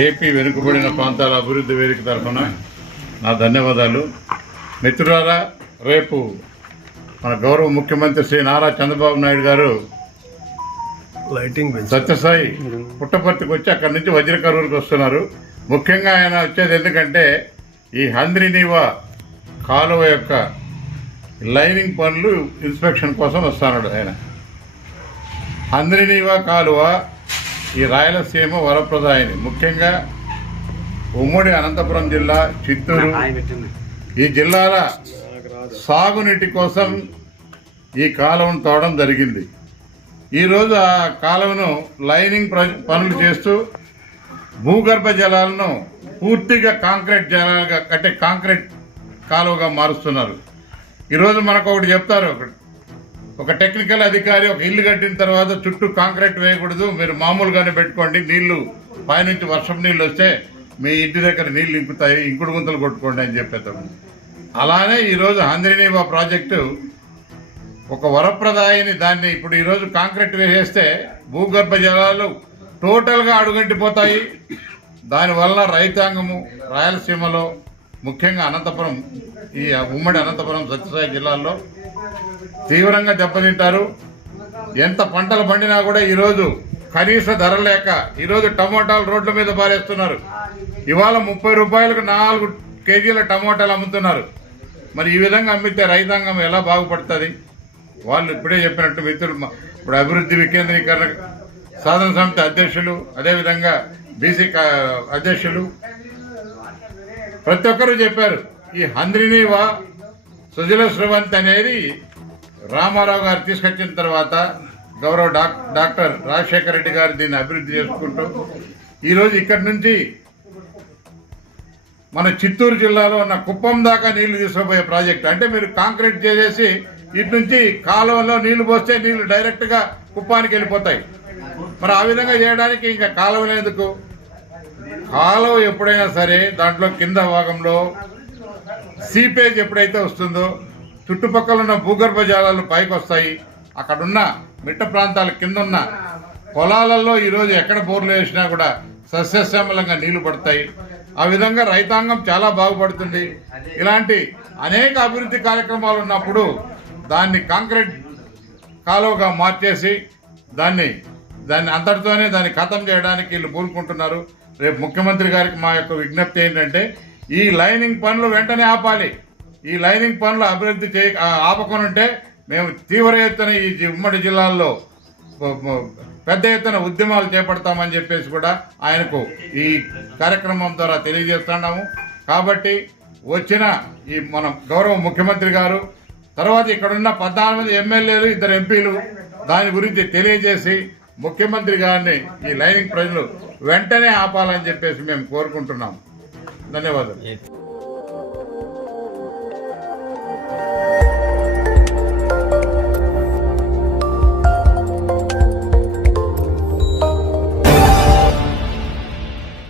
AP వెనుకబడిన ప్రాంతాల అభివృద్ధి వేదిక తరఫున నా ధన్యవాదాలు. మిత్రులారా, రేపు మన గౌరవ ముఖ్యమంత్రి శ్రీ నారా చంద్రబాబు నాయుడు గారు సత్యసాయి పుట్టపర్తికి వచ్చి అక్కడి నుంచి వజ్రకరూరుకి వస్తున్నారు. ముఖ్యంగా ఆయన వచ్చేది ఎందుకంటే ఈ హంద్రినీవా కాలువ యొక్క లైనింగ్ పనులు ఇన్స్పెక్షన్ కోసం వస్తున్నాడు. ఆయన హంద్రినీవా కాలువ ఈ రాయలసీమ వరప్రదాయిని, ముఖ్యంగా ఉమ్మడి అనంతపురం జిల్లా, చిత్తూరు ఈ జిల్లాల సాగునీటి కోసం ఈ కాలువను తోవడం జరిగింది. ఈరోజు ఆ కాలువను లైనింగ్ పనులు చేస్తూ భూగర్భ జలాలను పూర్తిగా కాంక్రీట్ కాలువగా మారుస్తున్నారు. ఈరోజు మనకు ఒకటి చెప్తారు, ఒక టెక్నికల్ అధికారి ఒక ఇల్లు కట్టిన తర్వాత చుట్టూ కాంక్రీట్ వేయకూడదు, మీరు మామూలుగానే పెట్టుకోండి, నీళ్లు పైనుంచి వర్షం నీళ్ళు వస్తే మీ ఇంటి దగ్గర నీళ్లు ఇంకుతాయి, ఇంకుడు గుంతలు కొట్టుకోండి అని చెప్పేస్తాము. అలానే ఈరోజు హంద్రినీవా ప్రాజెక్టు ఒక వరప్రదాయిని, దాన్ని ఇప్పుడు ఈరోజు కాంక్రీట్ వేసేస్తే భూగర్భ జలాలు టోటల్గా అడుగంటిపోతాయి. దానివల్ల రైతాంగము రాయలసీమలో, ముఖ్యంగా అనంతపురం, ఈ ఉమ్మడి అనంతపురం సత్యసాయి జిల్లాల్లో తీవ్రంగా దెబ్బతింటారు. ఎంత పంటలు పండినా కూడా ఈరోజు కనీస ధర లేక ఈరోజు టమోటాలు రోడ్ల మీద పారేస్తున్నారు. ఇవాళ 30 రూపాయలకు 4 కేజీల టమోటాలు అమ్ముతున్నారు. మరి ఈ విధంగా అమ్మితే రైతాంగం ఎలా బాగుపడుతుంది? వాళ్ళు ఇప్పుడే చెప్పినట్టు మిత్రులు, ఇప్పుడు అభివృద్ధి వికేంద్రీకరణ సాధన సమితి అధ్యక్షులు, అదేవిధంగా బీసీ అధ్యక్షులు ప్రతి ఒక్కరూ చెప్పారు, ఈ హంద్రినీవా సుజల స్రవంతి అనేది రామారావు గారు తీసుకొచ్చిన తర్వాత గౌరవ డాక్టర్ రాజశేఖర రెడ్డి గారు దీన్ని అభివృద్ధి చేసుకుంటూ ఈరోజు ఇక్కడి నుంచి మన చిత్తూరు జిల్లాలో ఉన్న కుప్పం దాకా నీళ్లు తీసుకుపోయే ప్రాజెక్టు. అంటే మీరు కాంక్రీట్ చేసేసి ఇటు నుంచి కాలువలో నీళ్లు పోస్తే నీళ్లు డైరెక్ట్గా కుప్పానికి వెళ్ళిపోతాయి. మరి ఆ విధంగా చేయడానికి ఇంకా కాలువలు ఎందుకు? కాలువ ఎప్పుడైనా సరే దాంట్లో కింద భాగంలో సీపేజ్ ఎప్పుడైతే వస్తుందో చుట్టుపక్కల ఉన్న భూగర్భ జలాలు పైకి వస్తాయి. అక్కడున్న మిట్ట ప్రాంతాల కింద ఉన్న పొలాలలో ఈరోజు ఎక్కడ బోర్లు వేసినా కూడా సస్యశ్యామలంగా నీళ్లు పడతాయి. ఆ విధంగా రైతాంగం చాలా బాగుపడుతుంది. ఇలాంటి అనేక అభివృద్ధి కార్యక్రమాలు ఉన్నప్పుడు దాన్ని కాంక్రీట్ కాలువగా మార్చేసి దాన్ని అంతటితోనే దాన్ని ఖతం చేయడానికి వీళ్ళు పూనుకుంటున్నారు. రేపు ముఖ్యమంత్రి గారికి మా యొక్క విజ్ఞప్తి ఏంటంటే ఈ లైనింగ్ పనులు వెంటనే ఆపాలి. ఈ లైనింగ్ పనులు అభివృద్ధి ఆపకుండా మేము తీవ్ర ఎత్తున ఈ ఉమ్మడి జిల్లాల్లో పెద్ద ఎత్తున ఉద్యమాలు చేపడతామని చెప్పేసి కూడా ఆయనకు ఈ కార్యక్రమం ద్వారా తెలియజేస్తున్నాము. కాబట్టి వచ్చిన ఈ మన గౌరవ ముఖ్యమంత్రి గారు, తర్వాత ఇక్కడున్న 14 మంది ఎమ్మెల్యేలు, 2 ఎంపీలు దాని గురించి తెలియజేసి ముఖ్యమంత్రి గారిని ఈ లైనింగ్ ప్రజలు వెంటనే ఆపాలని చెప్పేసి మేము కోరుకుంటున్నాం. ధన్యవాదాలు.